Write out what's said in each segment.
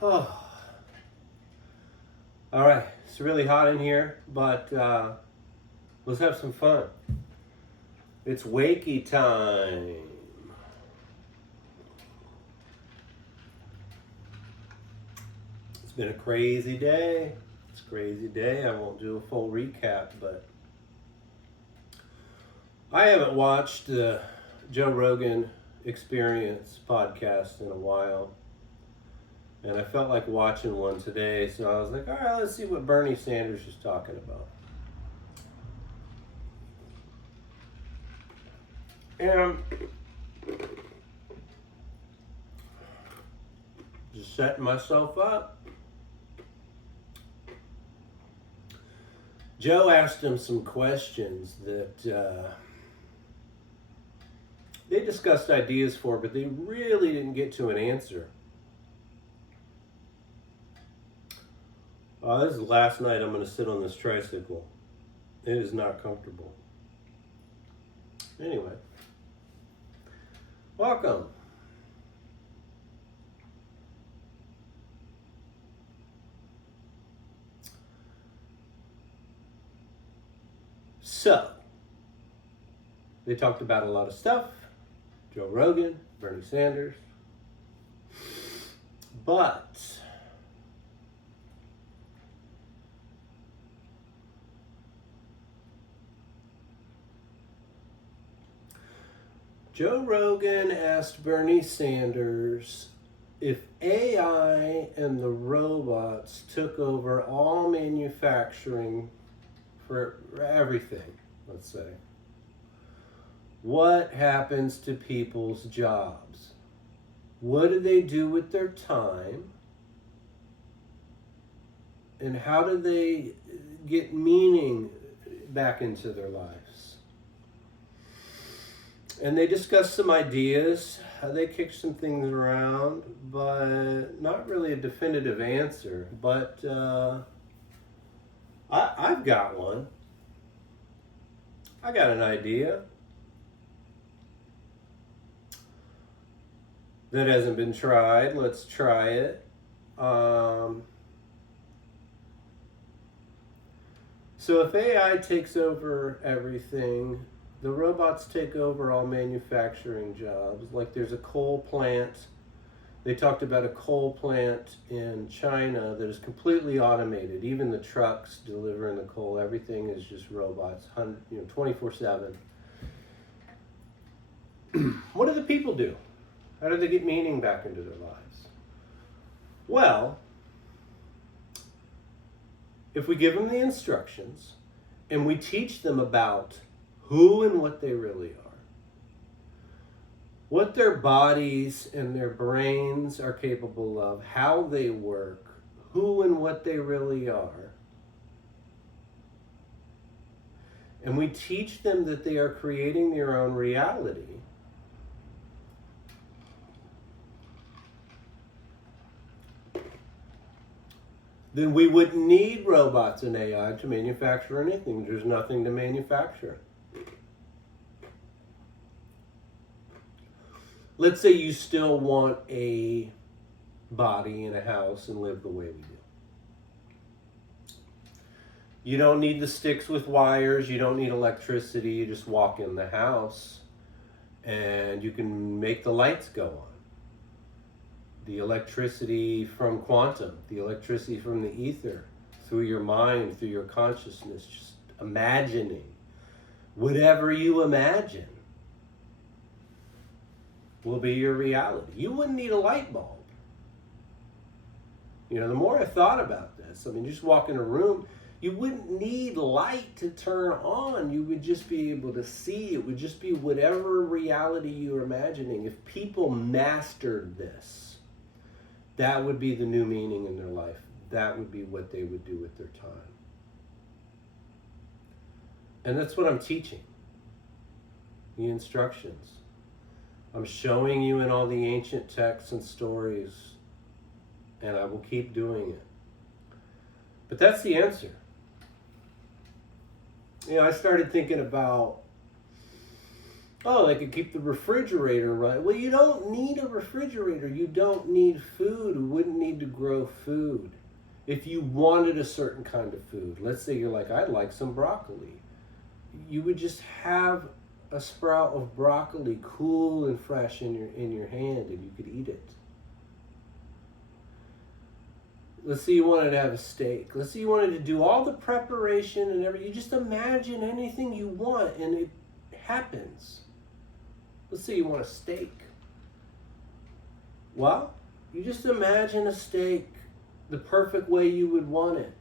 Oh, all right. It's really hot in here, but let's have some fun. It's Wakey time. It's been a crazy day. It's a crazy day. I won't do a full recap, but I haven't watched the Joe Rogan Experience podcast in a while. And I felt like watching one today, so I was like, all right, let's see what Bernie Sanders is talking about. And just setting myself up. Joe asked him some questions that they discussed ideas for, but they really didn't get to an answer. This is the last night I'm going to sit on this tricycle. It is not comfortable. Anyway, welcome. So, they talked about a lot of stuff. Joe Rogan, Bernie Sanders. But Joe Rogan asked Bernie Sanders if AI and the robots took over all manufacturing for everything, let's say, what happens to people's jobs? What do they do with their time? And how do they get meaning back into their lives? And they discussed some ideas. They kicked some things around, but not really a definitive answer. But I've got one. I got an idea that hasn't been tried. Let's try it. So if AI takes over everything, the robots take over all manufacturing jobs. Like there's a coal plant. They talked about a coal plant in China that is completely automated. Even the trucks delivering the coal, everything is just robots, 24/7. What do the people do? How do they get meaning back into their lives? Well, if we give them the instructions and we teach them about who and what they really are, what their bodies and their brains are capable of, how they work, who and what they really are, and we teach them that they are creating their own reality, then we wouldn't need robots and AI to manufacture anything. There's nothing to manufacture. Let's say you still want a body in a house and live the way we do. You don't need the sticks with wires. You don't need electricity. You just walk in the house and you can make the lights go on. The electricity from quantum, the electricity from the ether, through your mind, through your consciousness, just imagining. Whatever you imagine will be your reality. You wouldn't need a light bulb. The more I thought about this, just walk in a room, you wouldn't need light to turn on. You would just be able to see. It would just be whatever reality you're imagining. If people mastered this, that would be the new meaning in their life. That would be what they would do with their time. And that's what I'm teaching. The instructions. I'm showing you in all the ancient texts and stories, and I will keep doing it. But that's the answer. I started thinking about oh, they could keep the refrigerator running. Well, you don't need a refrigerator. You don't need food. You wouldn't need need to grow food. If you wanted a certain kind of food, let's say you're like, I'd like some broccoli. You would just have a sprout of broccoli cool and fresh in your hand, and you could eat it. Let's say you wanted to have a steak. Let's say you wanted to do all the preparation and everything. You just imagine anything you want and it happens. Let's say you want a steak. Well, you just imagine a steak the perfect way you would want it.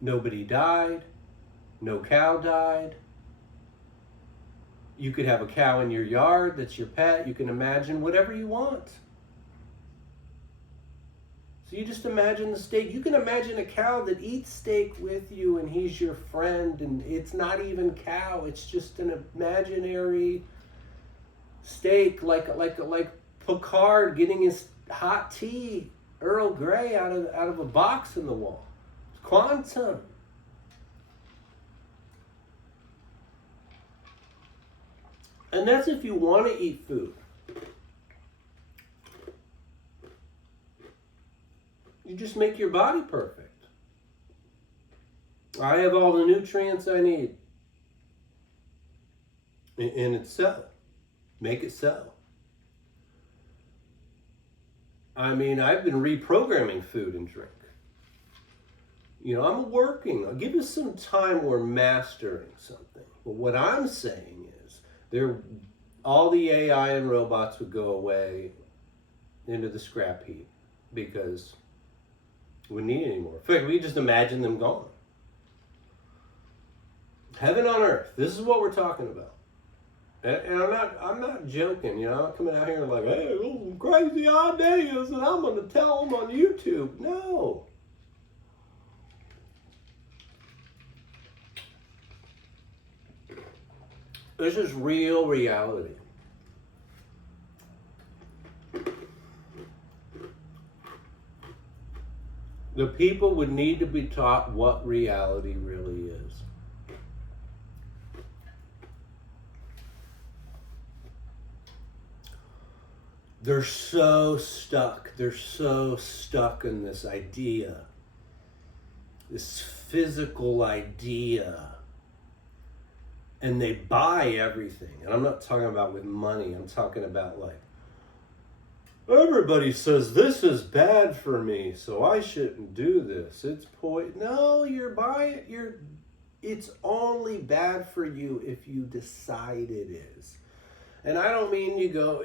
Nobody died. No cow died. You could have a cow in your yard that's your pet. You can imagine whatever you want. So you just imagine the steak. You can imagine a cow that eats steak with you and he's your friend, and it's not even cow. It's just an imaginary steak, like Picard getting his hot tea, Earl Grey, out of a box in the wall. It's quantum. And that's if you want to eat food. You just make your body perfect. I have all the nutrients I need. And it's so. Make it so. I mean, I've been reprogramming food and drink. You know, I'm working. I'll give us some time we're mastering something. But what I'm saying is, all the AI and robots would go away into the scrap heap because we wouldn't need it anymore. In fact, we just imagine them gone. Heaven on earth. This is what we're talking about. And I'm not joking, you know, I'm not coming out here like, hey, those some crazy ideas and I'm going to tell them on YouTube. No. This is real reality. The people would need to be taught what reality really is. They're so stuck. They're so stuck in this idea, this physical idea. And they buy everything. And I'm not talking about with money. I'm talking about like, everybody says this is bad for me, so I shouldn't do this. It's poison. No, it's only bad for you if you decide it is. And I don't mean you go,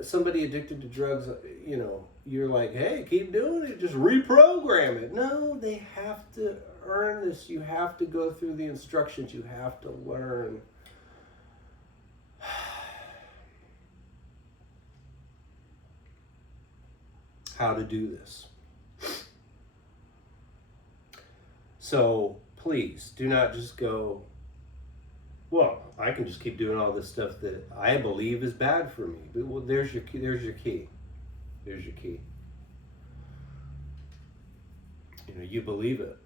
somebody addicted to drugs, you're like, hey, keep doing it, just reprogram it. No, they have to earn this. You have to go through the instructions. You have to learn. How to do this. So please do not just go, well, I can just keep doing all this stuff that I believe is bad for me. But well, there's your key. There's your key. You believe it.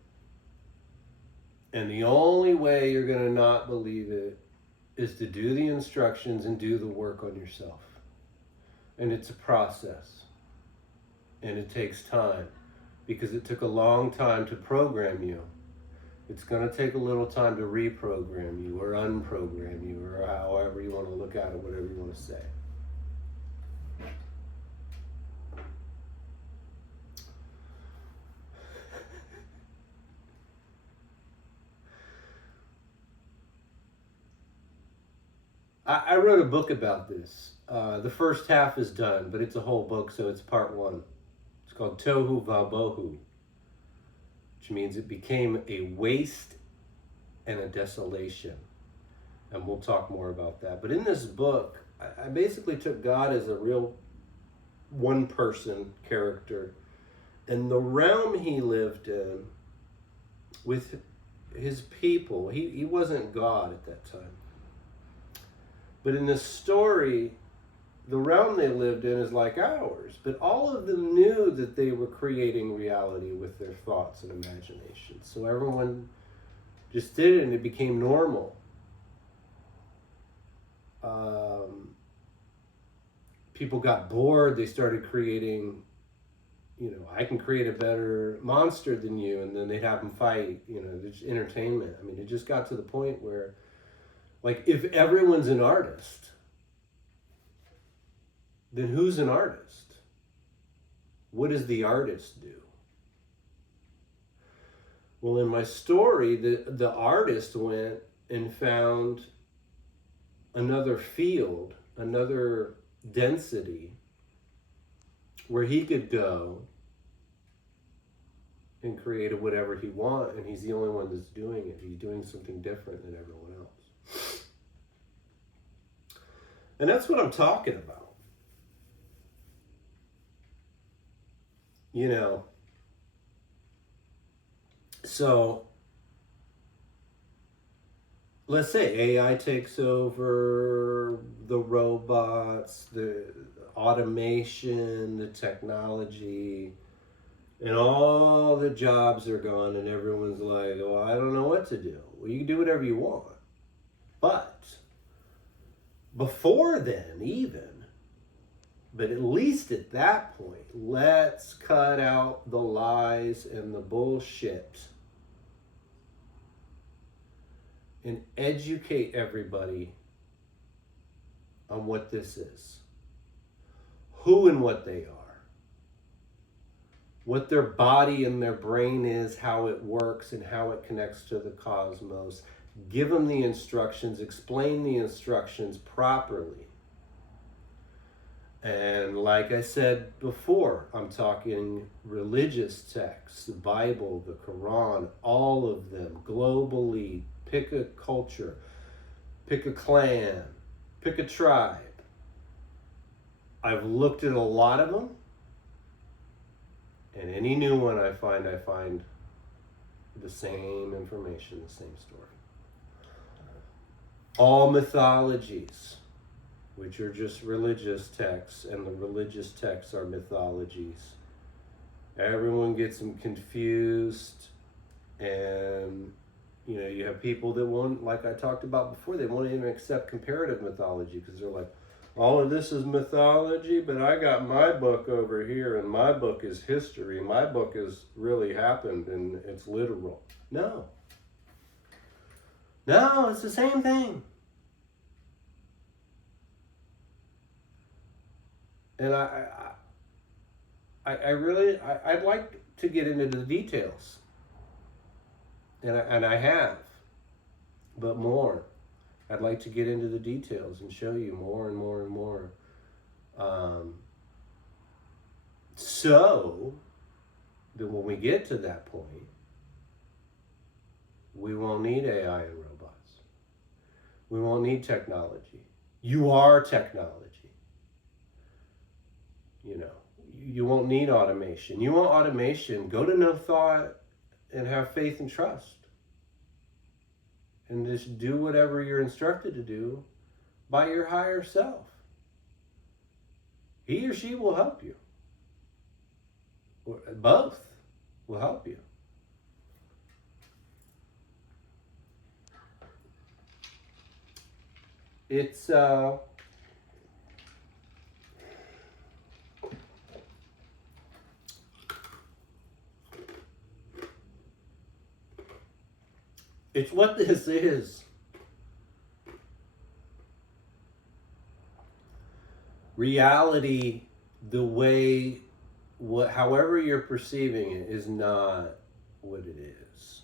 And the only way you're going to not believe it is to do the instructions and do the work on yourself. And it's a process. And it takes time. Because it took a long time to program you. It's going to take a little time to reprogram you or unprogram you or however you want to look at it, whatever you want to say. I wrote a book about this. The first half is done, but it's a whole book, so it's part one. It's called Tohu Vabohu, which means it became a waste and a desolation. And we'll talk more about that. But in this book, I basically took God as a real one-person character. And the realm he lived in with his people, he wasn't God at that time. But in this story, the realm they lived in is like ours. But all of them knew that they were creating reality with their thoughts and imagination. So everyone just did it and it became normal. People got bored. They started creating I can create a better monster than you, and then they'd have them fight. There's entertainment. I mean, it just got to the point where, like, if everyone's an artist, then who's an artist? What does the artist do? Well, in my story, the artist went and found another field, another density where he could go and create whatever he wants, and he's the only one that's doing it. He's doing something different than everyone else. And that's what I'm talking about. So let's say AI takes over, the robots, the automation, the technology, and all the jobs are gone, and everyone's like, well, I don't know what to do. Well, you can do whatever you want. But before then, but at least at that point, let's cut out the lies and the bullshit and educate everybody on what this is, who and what they are, what their body and their brain is, how it works, and how it connects to the cosmos. Give them the instructions, explain the instructions properly. And like I said before, I'm talking religious texts, the Bible, the Quran, all of them, globally. Pick a culture, pick a clan, pick a tribe. I've looked at a lot of them, and any new one I find the same information, the same story. All mythologies, which are just religious texts, and the religious texts are mythologies. Everyone gets them confused, and you have people that won't, like I talked about before, they won't even accept comparative mythology because they're like, all of this is mythology, but I got my book over here, and my book is history. My book has really happened, and it's literal. No, it's the same thing. And I'd like to get into the details. And I have, but more. I'd like to get into the details and show you more and more and more. So that when we get to that point, we won't need AI and robots. We won't need technology. You are technology. You won't need automation. You want automation, go to no thought and have faith and trust. And just do whatever you're instructed to do by your higher self. He or she will help you. Both will help you. It's it's what this is. Reality, the way, however you're perceiving it, is not what it is.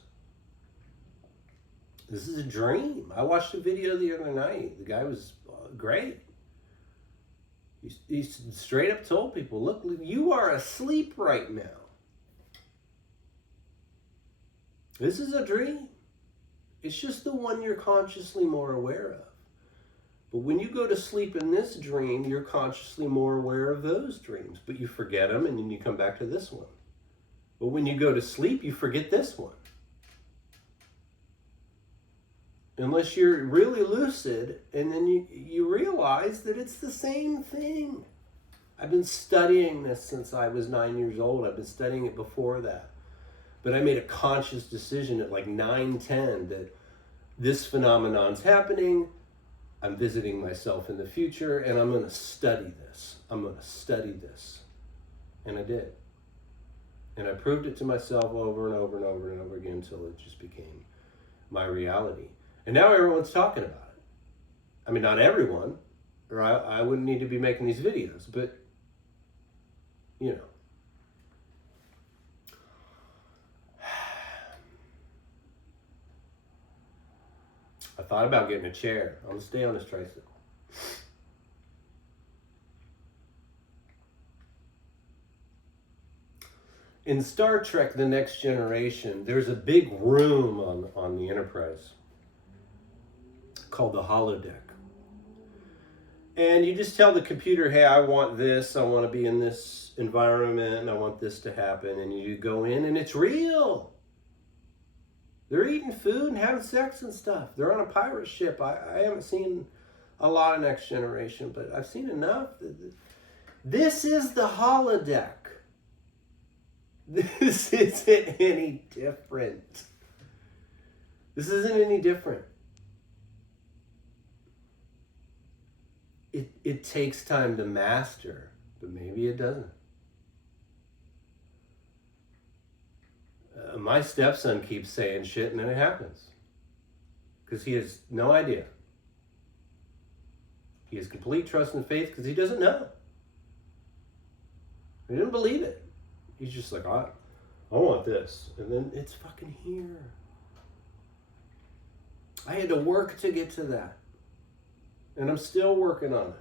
This is a dream. I watched a video the other night. The guy was great. He straight up told people, look, you are asleep right now. This is a dream. It's just the one you're consciously more aware of. But when you go to sleep in this dream, you're consciously more aware of those dreams. But you forget them, and then you come back to this one. But when you go to sleep, you forget this one. Unless you're really lucid, and then you realize that it's the same thing. I've been studying this since I was 9 years old. I've been studying it before that. But I made a conscious decision at like 9, 10 that this phenomenon's happening. I'm visiting myself in the future, and I'm going to study this. I'm going to study this. And I did. And I proved it to myself over and over and over and over again until it just became my reality. And now everyone's talking about it. I mean, not everyone, or I wouldn't need to be making these videos, but, you know. I thought about getting a chair. I'm going to stay on this tricycle. In Star Trek The Next Generation, there's a big room on the Enterprise called the holodeck. And you just tell the computer, hey, I want this, I want to be in this environment, and I want this to happen. And you go in, and it's real. They're eating food and having sex and stuff. They're on a pirate ship. I haven't seen a lot of Next Generation, but I've seen enough. This is the holodeck. This isn't any different. This isn't any different. It takes time to master, but maybe it doesn't. My stepson keeps saying shit and then it happens. Because he has no idea. He has complete trust and faith because he doesn't know. He didn't believe it. He's just like, I want this. And then it's fucking here. I had to work to get to that. And I'm still working on it.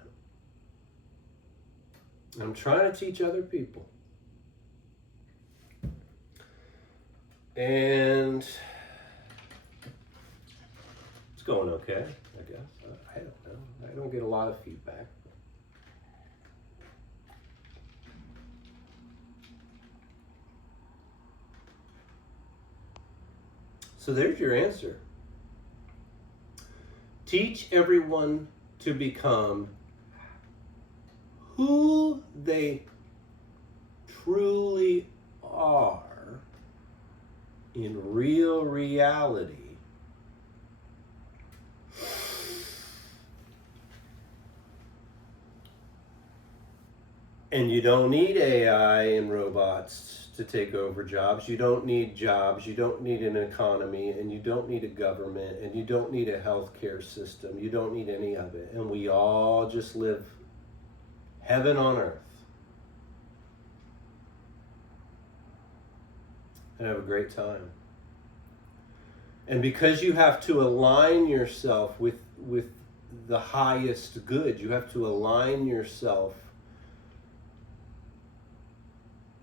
I'm trying to teach other people. And it's going okay, I guess. I don't know. I don't get a lot of feedback. So there's your answer. Teach everyone to become who they truly are in real reality. And you don't need AI and robots to take over jobs. You don't need jobs. You don't need an economy. And you don't need a government. And you don't need a healthcare system. You don't need any of it. And we all just live heaven on earth. And have a great time. And because you have to align yourself with the highest good, you have to align yourself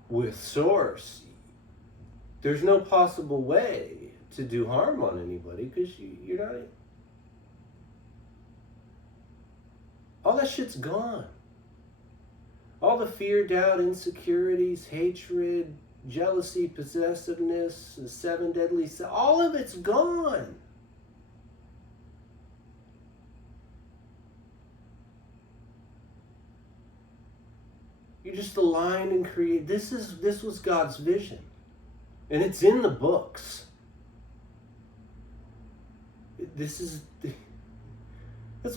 with Source. There's no possible way to do harm on anybody because you're not. All that shit's gone. All the fear, doubt, insecurities, hatred, jealousy, possessiveness, the 7 deadly sins, all of it's gone. You just align and create. This was God's vision. And it's in the books. That's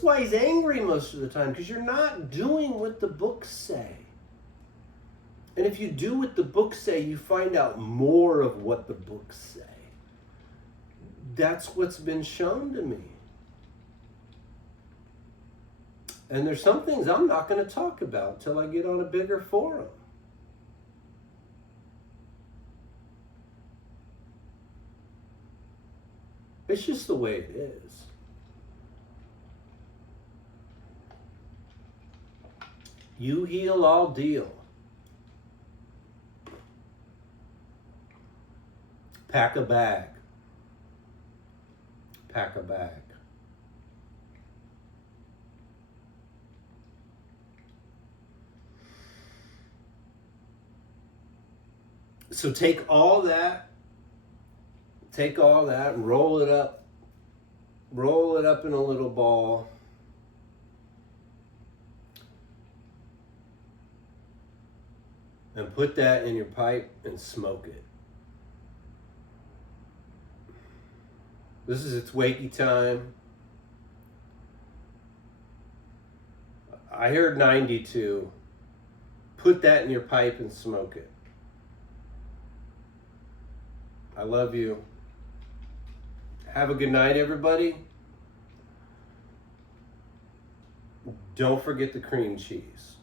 why he's angry most of the time, because you're not doing what the books say. And if you do what the books say, you find out more of what the books say. That's what's been shown to me. And there's some things I'm not going to talk about till I get on a bigger forum. It's just the way it is. You heal, I'll deal. Pack a bag. Pack a bag. So take all that and roll it up in a little ball. And put that in your pipe and smoke it. This is its wakey time. I heard 92. Put that in your pipe and smoke it. I love you. Have a good night, everybody. Don't forget the cream cheese.